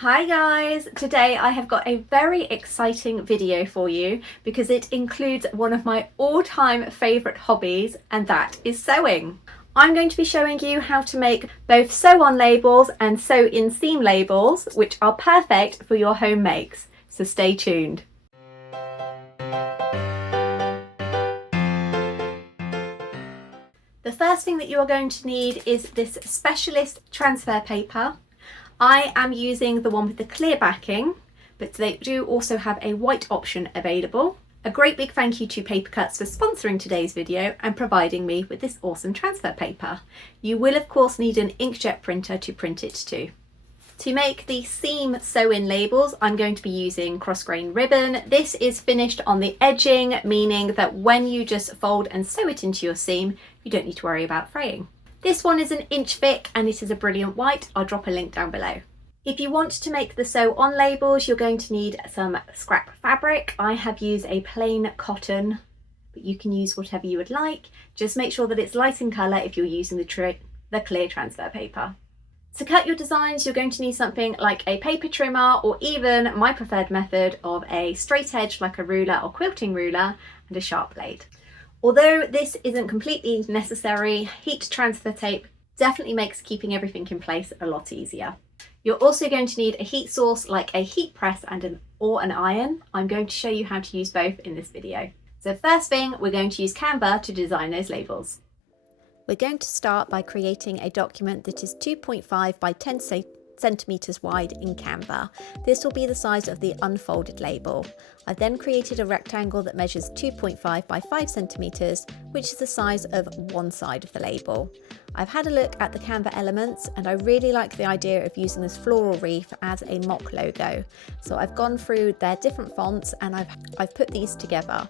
Hi guys! Today I have got a very exciting video for you because it includes one of my all-time favourite hobbies, and that is sewing. I'm going to be showing you how to make both sew-on labels and sew-in seam labels, which are perfect for your home makes, so stay tuned. The first thing that you are going to need is this specialist transfer paper. I am using the one with the clear backing, but they do also have a white option available. A great big thank you to Paper Cutz for sponsoring today's video and providing me with this awesome transfer paper. You will of course need an inkjet printer to print it to. To make the seam sew-in labels, I'm going to be using cross-grain ribbon. This is finished on the edging, meaning that when you just fold and sew it into your seam, you don't need to worry about fraying. This one is an inch thick and it is a brilliant white. I'll drop a link down below. If you want to make the sew-on labels, you're going to need some scrap fabric. I have used a plain cotton, but you can use whatever you would like. Just make sure that it's light in colour if you're using the clear transfer paper. To cut your designs, you're going to need something like a paper trimmer, or even my preferred method of a straight edge like a ruler or quilting ruler, and a sharp blade. Although this isn't completely necessary, heat transfer tape definitely makes keeping everything in place a lot easier. You're also going to need a heat source like a heat press or an iron. I'm going to show you how to use both in this video. So first thing, we're going to use Canva to design those labels. We're going to start by creating a document that is 2.5 by 10 centimeters wide in Canva. This will be the size of the unfolded label. I've then created a rectangle that measures 2.5 by 5 centimeters, which is the size of one side of the label. I've had a look at the Canva elements and I really like the idea of using this floral wreath as a mock logo. So I've gone through their different fonts and I've put these together.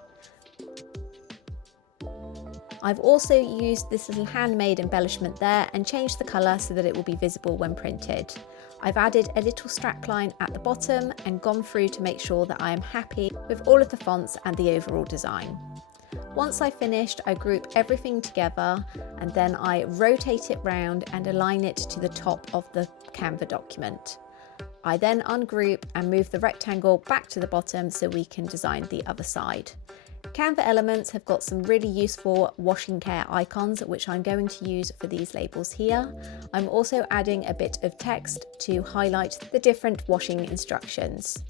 I've also used this little handmade embellishment there and changed the colour so that it will be visible when printed. I've added a little strapline at the bottom and gone through to make sure that I am happy with all of the fonts and the overall design. Once I've finished, I group everything together and then I rotate it round and align it to the top of the Canva document. I then ungroup and move the rectangle back to the bottom so we can design the other side. Canva elements have got some really useful washing care icons, which I'm going to use for these labels here. I'm also adding a bit of text to highlight the different washing instructions.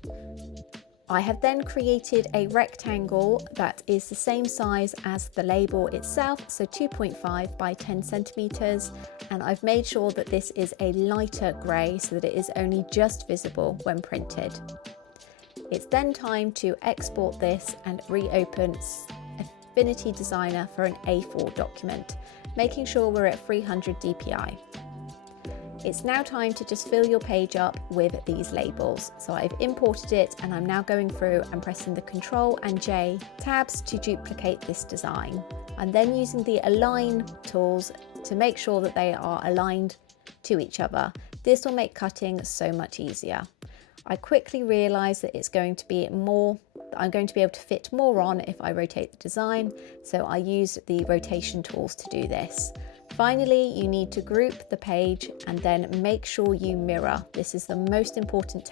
I have then created a rectangle that is the same size as the label itself, so 2.5 by 10 centimeters, and I've made sure that this is a lighter grey so that it is only just visible when printed. It's then time to export this and reopen Affinity Designer for an A4 document, making sure we're at 300 dpi. It's now time to just fill your page up with these labels. So I've imported it and I'm now going through and pressing the Ctrl and J tabs to duplicate this design. I'm then using the Align tools to make sure that they are aligned to each other. This will make cutting so much easier. I quickly realised that I'm going to be able to fit more on if I rotate the design, so I used the rotation tools to do this. Finally, you need to group the page and then make sure you mirror. This is the most important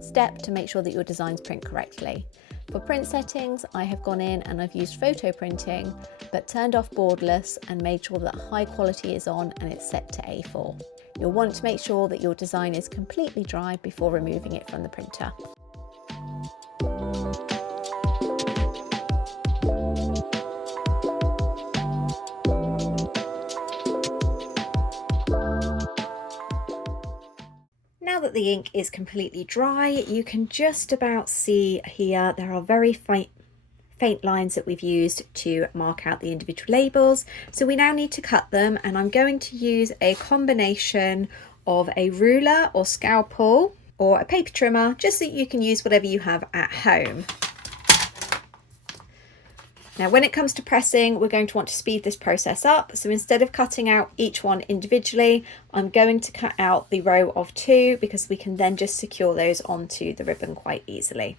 step to make sure that your designs print correctly. For print settings, I have gone in and I've used photo printing, but turned off borderless and made sure that high quality is on and it's set to A4. You'll want to make sure that your design is completely dry before removing it from the printer. Now that the ink is completely dry, you can just about see here there are very faint lines that we've used to mark out the individual labels. So we now need to cut them, and I'm going to use a combination of a ruler or scalpel or a paper trimmer, just so you can use whatever you have at home. Now when it comes to pressing, we're going to want to speed this process up. So instead of cutting out each one individually, I'm going to cut out the row of 2 because we can then just secure those onto the ribbon quite easily.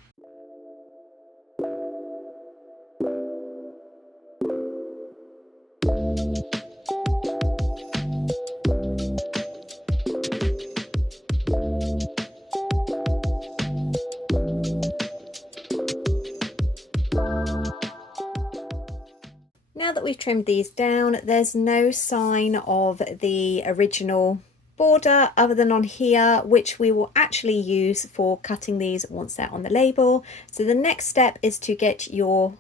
that we've trimmed these down, there's no sign of the original border other than on here, which we will actually use for cutting these once they're on the label. So the next step is to get your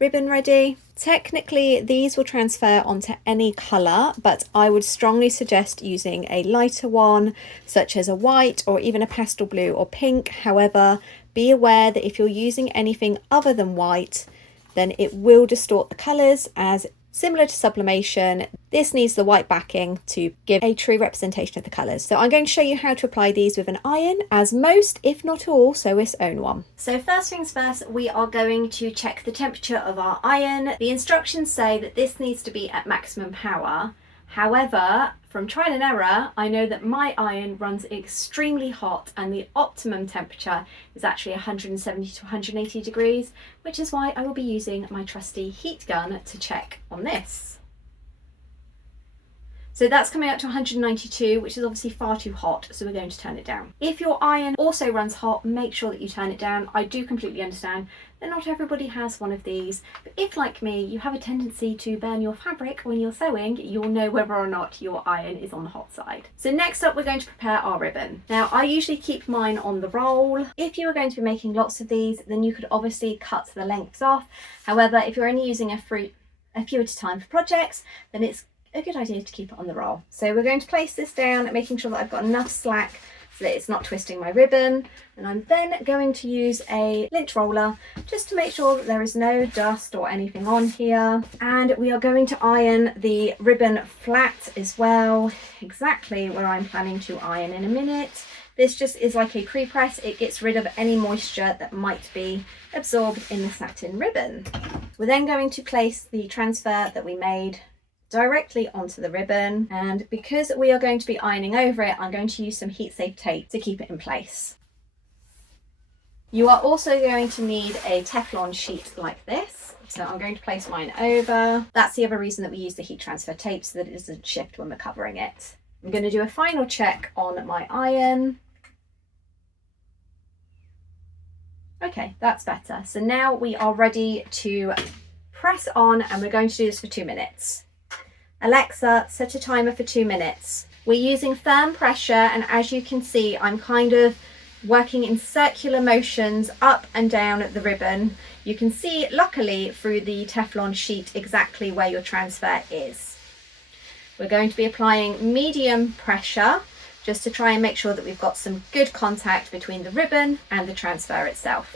ribbon ready. Technically these will transfer onto any colour, but I would strongly suggest using a lighter one such as a white or even a pastel blue or pink. However, be aware that if you're using anything other than white, then it will distort the colours, as similar to sublimation, this needs the white backing to give a true representation of the colours. So I'm going to show you how to apply these with an iron, as most, if not all, sewists own one. So first things first, we are going to check the temperature of our iron. The instructions say that this needs to be at maximum power. However, from trial and error, I know that my iron runs extremely hot and the optimum temperature is actually 170 to 180 degrees, which is why I will be using my trusty heat gun to check on this. So that's coming up to 192, which is obviously far too hot, so we're going to turn it down. If your iron also runs hot, make sure that you turn it down. I do completely understand that not everybody has one of these, but if, like me, you have a tendency to burn your fabric when you're sewing, you'll know whether or not your iron is on the hot side. So next up, we're going to prepare our ribbon. Now, I usually keep mine on the roll. If you are going to be making lots of these, then you could obviously cut the lengths off. However, if you're only using a few at a time for projects, then it's a good idea to keep it on the roll. So we're going to place this down, making sure that I've got enough slack so that it's not twisting my ribbon. And I'm then going to use a lint roller just to make sure that there is no dust or anything on here. And we are going to iron the ribbon flat as well, exactly where I'm planning to iron in a minute. This just is like a pre-press. It gets rid of any moisture that might be absorbed in the satin ribbon. We're then going to place the transfer that we made directly onto the ribbon, and because we are going to be ironing over it, I'm going to use some heat safe tape to keep it in place. You are also going to need a Teflon sheet like this, so I'm going to place mine over. That's the other reason that we use the heat transfer tape, so that it doesn't shift when we're covering it. I'm going to do a final check on my iron. Okay, that's better. So now we are ready to press on, and we're going to do this for 2 minutes. Alexa, set a timer for 2 minutes. We're using firm pressure, and as you can see, I'm kind of working in circular motions up and down the ribbon. You can see, luckily, through the Teflon sheet exactly where your transfer is. We're going to be applying medium pressure just to try and make sure that we've got some good contact between the ribbon and the transfer itself.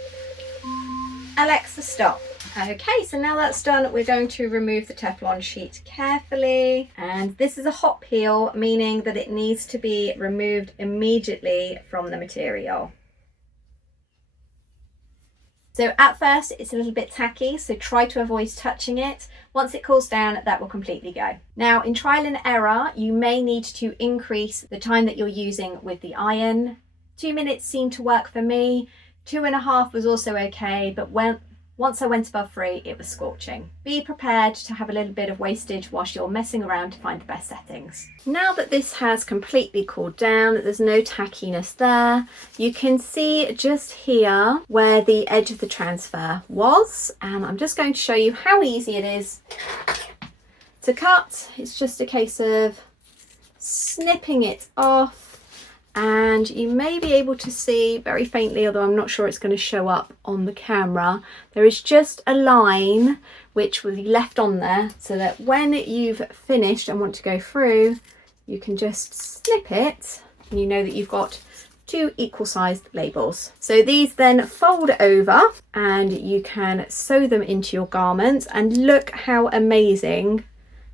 Alexa, stop. Okay, so now that's done, we're going to remove the Teflon sheet carefully. And this is a hot peel, meaning that it needs to be removed immediately from the material. So at first it's a little bit tacky, so try to avoid touching it. Once it cools down, that will completely go. Now, in trial and error, you may need to increase the time that you're using with the iron. 2 minutes seemed to work for me. 2.5 was also okay, but once I went above 3, it was scorching. Be prepared to have a little bit of wastage whilst you're messing around to find the best settings. Now that this has completely cooled down, there's no tackiness there, you can see just here where the edge of the transfer was, and I'm just going to show you how easy it is to cut. It's just a case of snipping it off. And you may be able to see very faintly, although I'm not sure it's going to show up on the camera, there is just a line which will be left on there so that when you've finished and want to go through, you can just snip it and you know that you've got 2 equal sized labels. So these then fold over and you can sew them into your garment, and look how amazing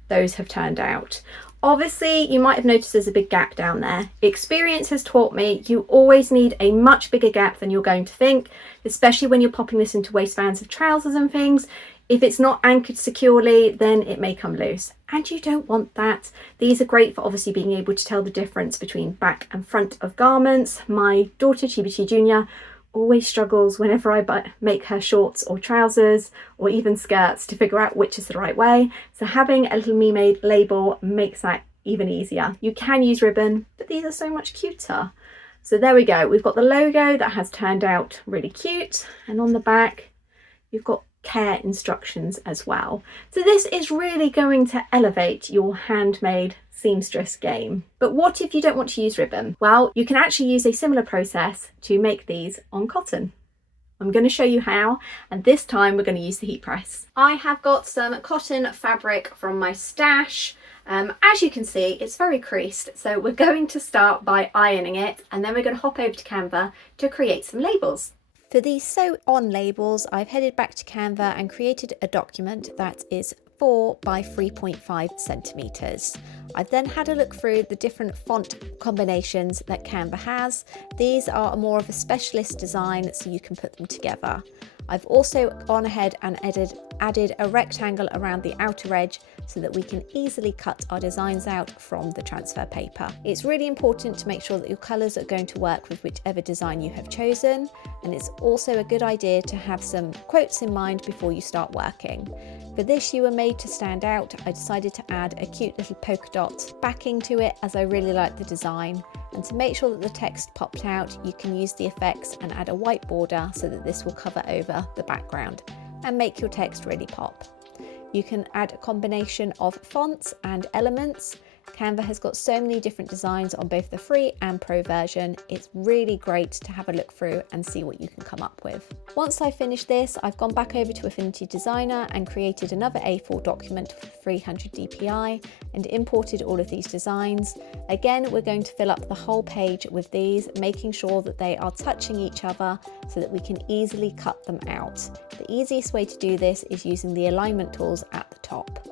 those have turned out. Obviously, you might have noticed there's a big gap down there. Experience has taught me you always need a much bigger gap than you're going to think, especially when you're popping this into waistbands of trousers and things. If it's not anchored securely, then it may come loose, and you don't want that. These are great for obviously being able to tell the difference between back and front of garments. My daughter, Chibuchi Jr., always struggles whenever I make her shorts or trousers or even skirts to figure out which is the right way. So having a little Me Made label makes that even easier. You can use ribbon, but these are so much cuter. So there we go. We've got the logo that has turned out really cute. And on the back, you've got care instructions as well. So this is really going to elevate your handmade seamstress game. But what if you don't want to use ribbon? Well, you can actually use a similar process to make these on cotton. I'm going to show you how, and this time we're going to use the heat press. I have got some cotton fabric from my stash. As you can see, it's very creased, so we're going to start by ironing it, and then we're going to hop over to Canva to create some labels. For these sew on labels, I've headed back to Canva and created a document that is 4 by 3.5 centimeters. I've then had a look through the different font combinations that Canva has. These are more of a specialist design, so you can put them together. I've also gone ahead and added a rectangle around the outer edge so that we can easily cut our designs out from the transfer paper. It's really important to make sure that your colours are going to work with whichever design you have chosen, and it's also a good idea to have some quotes in mind before you start working. For this "You Were Made to Stand Out," I decided to add a cute little polka dot backing to it as I really like the design. And to make sure that the text popped out, you can use the effects and add a white border so that this will cover over the background and make your text really pop. You can add a combination of fonts and elements. Canva has got so many different designs on both the free and pro version. It's really great to have a look through and see what you can come up with. Once I finished this, I've gone back over to Affinity Designer and created another A4 document for 300 dpi and imported all of these designs. Again, we're going to fill up the whole page with these, making sure that they are touching each other so that we can easily cut them out. The easiest way to do this is using the alignment tools at the top.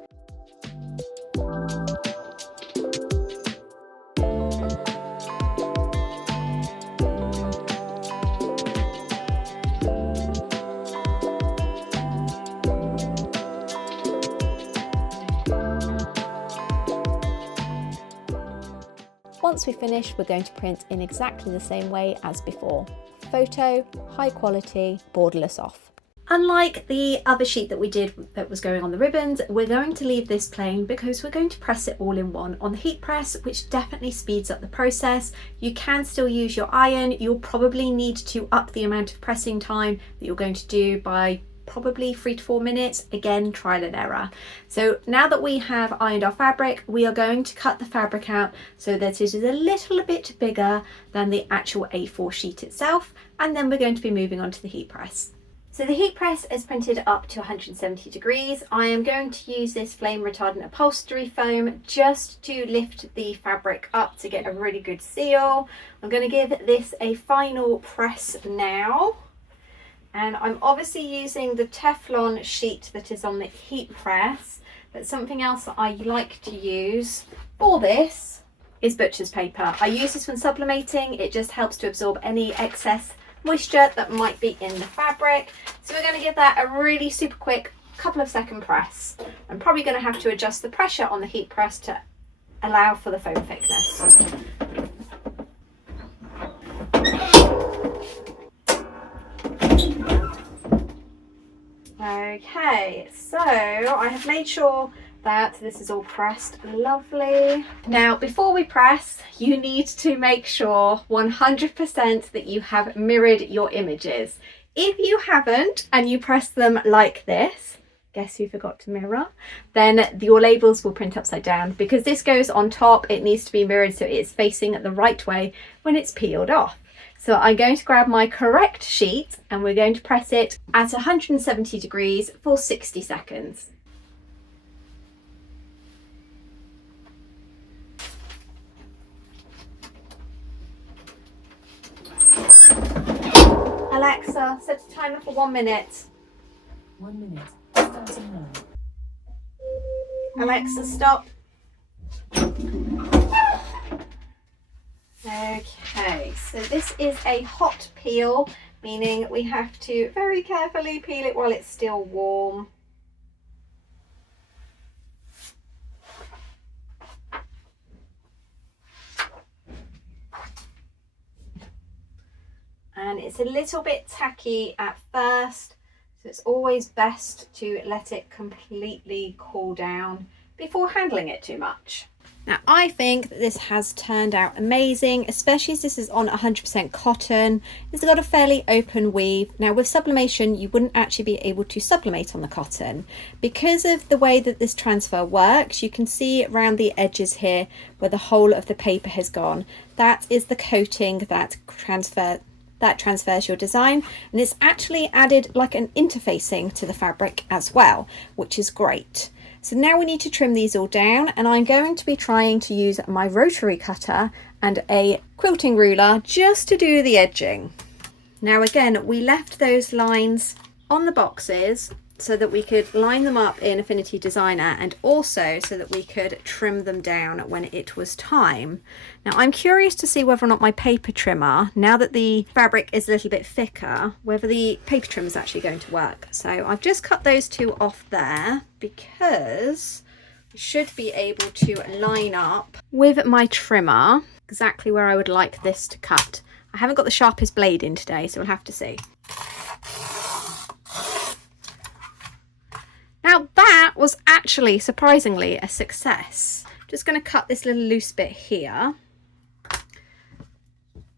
Once we finish, we're going to print in exactly the same way as before. Photo, high quality, borderless off. Unlike the other sheet that we did that was going on the ribbons, we're going to leave this plain because we're going to press it all in one on the heat press, which definitely speeds up the process. You can still use your iron. You'll probably need to up the amount of pressing time that you're going to do by probably 3 to 4 minutes. Again, trial and error. So now that we have ironed our fabric, we are going to cut the fabric out so that it is a little bit bigger than the actual A4 sheet itself, and then we're going to be moving on to the heat press. So the heat press is printed up to 170 degrees. I am going to use this flame retardant upholstery foam just to lift the fabric up to get a really good seal. I'm going to give this a final press now. And I'm obviously using the Teflon sheet that is on the heat press, but something else that I like to use for this is butcher's paper. I use this when sublimating. It just helps to absorb any excess moisture that might be in the fabric. So we're going to give that a really super quick couple of second press. I'm probably going to have to adjust the pressure on the heat press to allow for the foam thickness. Okay, so I have made sure that this is all pressed lovely. Now, before we press, you need to make sure 100% that you have mirrored your images. If you haven't and you press them like this, guess who forgot to mirror, then your labels will print upside down. Because this goes on top, it needs to be mirrored so it's facing the right way when it's peeled off. So I'm going to grab my correct sheet and we're going to press it at 170 degrees for 60 seconds. Alexa, set a timer for 1 minute. 1 minute. Starting now. Alexa, stop. Okay, so this is a hot peel, meaning we have to very carefully peel it while it's still warm. And it's a little bit tacky at first, so it's always best to let it completely cool down before handling it too much. Now I think that this has turned out amazing, especially as this is on 100% cotton. It's got a fairly open weave. Now with sublimation, you wouldn't actually be able to sublimate on the cotton. Because of the way that this transfer works, you can see around the edges here where the whole of the paper has gone. That is the coating that transfers your design, and it's actually added like an interfacing to the fabric as well, which is great. So now we need to trim these all down, and I'm going to be trying to use my rotary cutter and a quilting ruler just to do the edging. Now again, we left those lines on the boxes so that we could line them up in Affinity Designer, and also so that we could trim them down when it was time. Now I'm curious to see whether or not my paper trimmer, now that the fabric is a little bit thicker, whether the paper trimmer is actually going to work. So I've just cut those two off there because I should be able to line up with my trimmer exactly where I would like this to cut. I haven't got the sharpest blade in today, so we'll have to see. Now that was actually surprisingly a success. Just going to cut this little loose bit here,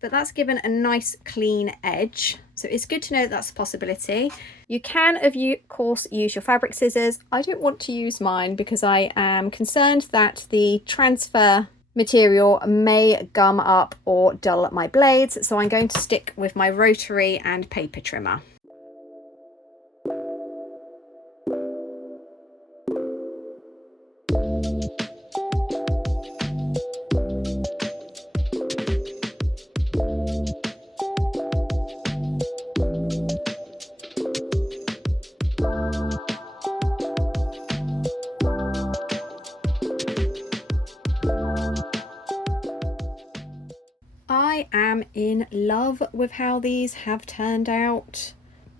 but that's given a nice clean edge, so it's good to know that's a possibility. You can of course use your fabric scissors. I don't want to use mine because I am concerned that the transfer material may gum up or dull my blades, so I'm going to stick with my rotary and paper trimmer. I am in love with how these have turned out.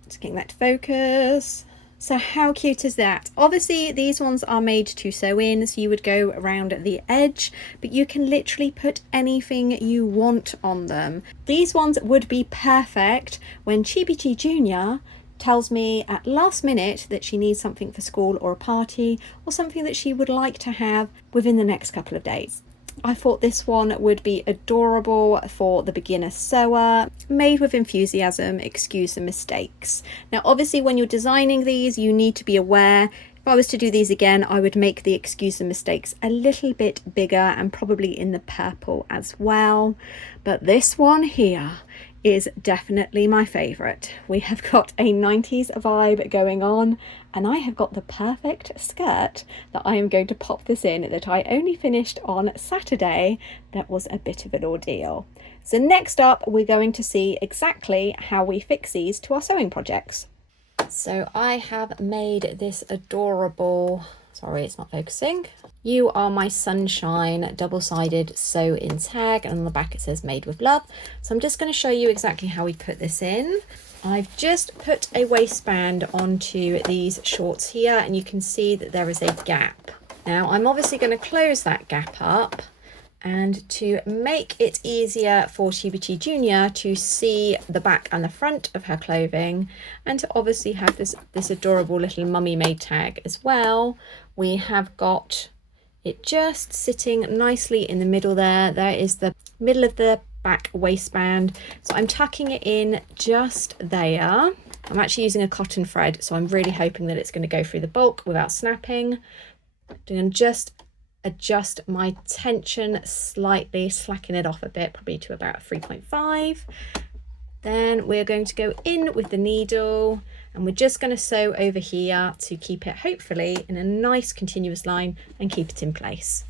Just getting that to focus. So how cute is that? Obviously these ones are made to sew in, so you would go around the edge, but you can literally put anything you want on them. These ones would be perfect when Chibi Jr. tells me at last minute that she needs something for school or a party, or something that she would like to have within the next couple of days. I thought this one would be adorable for the beginner sewer, made with enthusiasm, excuse the mistakes. Now obviously when you're designing these, you need to be aware. If I was to do these again, I would make the excuse the mistakes a little bit bigger, and probably in the purple as well. But this one here is definitely my favourite. We have got a 90s vibe going on, and I have got the perfect skirt that I am going to pop this in, that I only finished on Saturday. That was a bit of an ordeal. So next up, we're going to see exactly how we fix these to our sewing projects. So I have made this adorable, sorry it's not focusing, You Are My Sunshine double-sided sew in tag, and on the back it says made with love. So I'm just going to show you exactly how we put this in. I've just put a waistband onto these shorts here, and you can see that there is a gap. Now I'm obviously going to close that gap up, and to make it easier for Chibi Jr. to see the back and the front of her clothing, and to obviously have this adorable little mummy made tag as well, we have got it just sitting nicely in the middle there. There is the middle of the back waistband. So I'm tucking it in just there. I'm actually using a cotton thread, so I'm really hoping that it's going to go through the bulk without snapping. And just adjust my tension slightly, slacken it off a bit, probably to about 3.5. Then we're going to go in with the needle, and we're just going to sew over here to keep it hopefully in a nice continuous line and keep it in place.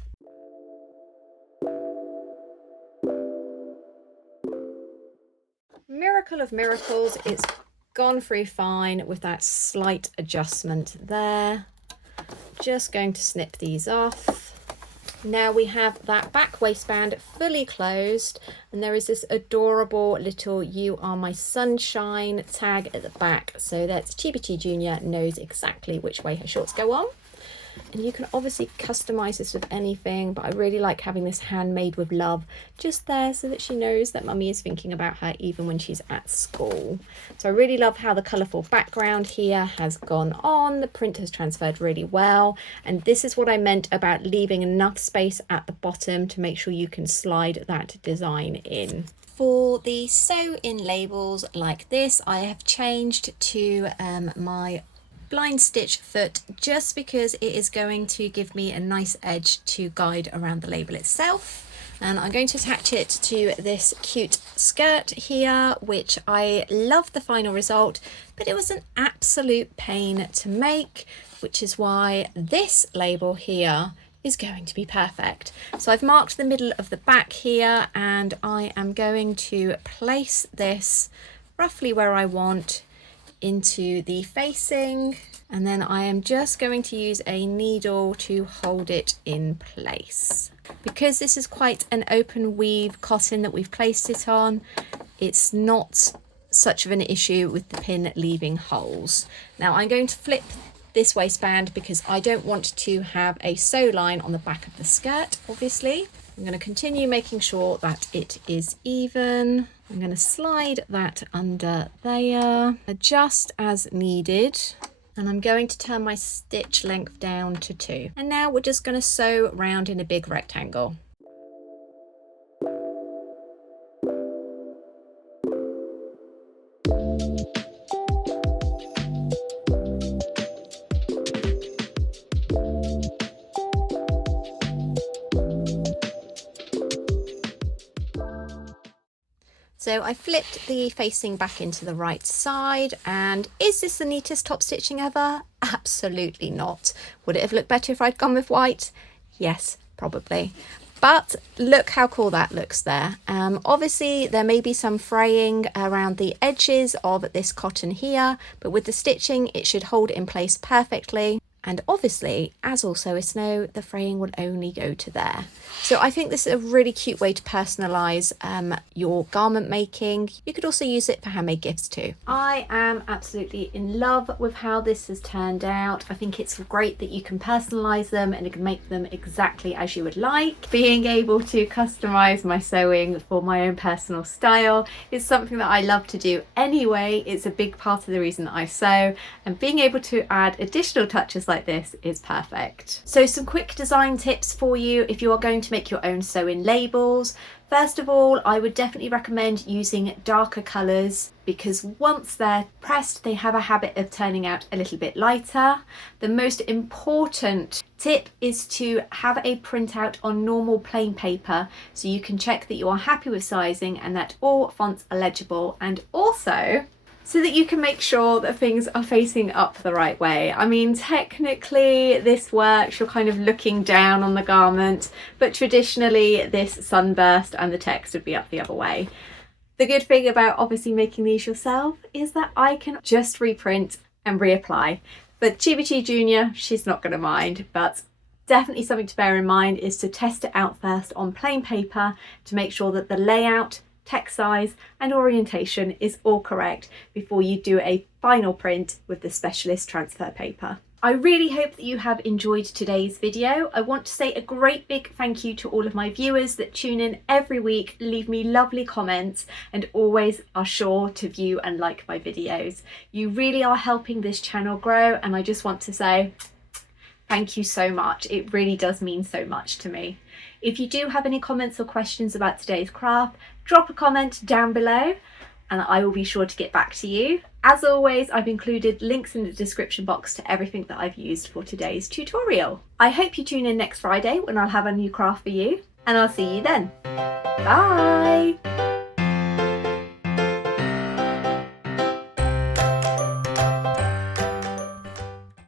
Miracle of miracles, it's gone through fine with that slight adjustment there. Just going to snip these off. Now we have that back waistband fully closed, and there is this adorable little You Are My Sunshine tag at the back, so that Chibi Jr. knows exactly which way her shorts go on. And you can obviously customize this with anything, but I really like having this handmade with love just there so that she knows that mummy is thinking about her even when she's at school. So I really love how the colourful background here has gone on. The print has transferred really well. And this is what I meant about leaving enough space at the bottom to make sure you can slide that design in. For the sew in labels like this, I have changed to my blind stitch foot just because it is going to give me a nice edge to guide around the label itself. And I'm going to attach it to this cute skirt here, which I love the final result, but it was an absolute pain to make, which is why this label here is going to be perfect. So I've marked the middle of the back here, and I am going to place this roughly where I want into the facing, and then I am just going to use a needle to hold it in place. Because this is quite an open weave cotton that we've placed it on, it's not such of an issue with the pin leaving holes. Now I'm going to flip this waistband because I don't want to have a sew line on the back of the skirt, obviously. I'm going to continue making sure that it is even. I'm going to slide that under there, adjust as needed, and I'm going to turn my stitch length down to 2. And now we're just going to sew round in a big rectangle. So I flipped the facing back into the right side, and is this the neatest top stitching ever? Absolutely not. Would it have looked better if I'd gone with white? Yes, probably. But look how cool that looks there. Obviously there may be some fraying around the edges of this cotton here, but with the stitching it should hold in place perfectly. And obviously, as all sewists know, the fraying will only go to there. So I think this is a really cute way to personalise your garment making. You could also use it for handmade gifts too. I am absolutely in love with how this has turned out. I think it's great that you can personalise them and you can make them exactly as you would like. Being able to customise my sewing for my own personal style is something that I love to do anyway. It's a big part of the reason that I sew, and being able to add additional touches like this is perfect. So some quick design tips for you if you are going to make your own sew-in labels. First of all, I would definitely recommend using darker colours because once they're pressed, they have a habit of turning out a little bit lighter. The most important tip is to have a printout on normal plain paper so you can check that you are happy with sizing and that all fonts are legible, and also so that you can make sure that things are facing up the right way. I mean, technically this works, you're kind of looking down on the garment, but traditionally this sunburst and the text would be up the other way. The good thing about obviously making these yourself is that I can just reprint and reapply. But Chibichi Junior, she's not going to mind, but definitely something to bear in mind is to test it out first on plain paper to make sure that the layout, text size and orientation is all correct before you do a final print with the specialist transfer paper. I really hope that you have enjoyed today's video. I want to say a great big thank you to all of my viewers that tune in every week, leave me lovely comments and always are sure to view and like my videos. You really are helping this channel grow, and I just want to say thank you so much. It really does mean so much to me. If you do have any comments or questions about today's craft, drop a comment down below and I will be sure to get back to you. As always, I've included links in the description box to everything that I've used for today's tutorial. I hope you tune in next Friday when I'll have a new craft for you, and I'll see you then. Bye!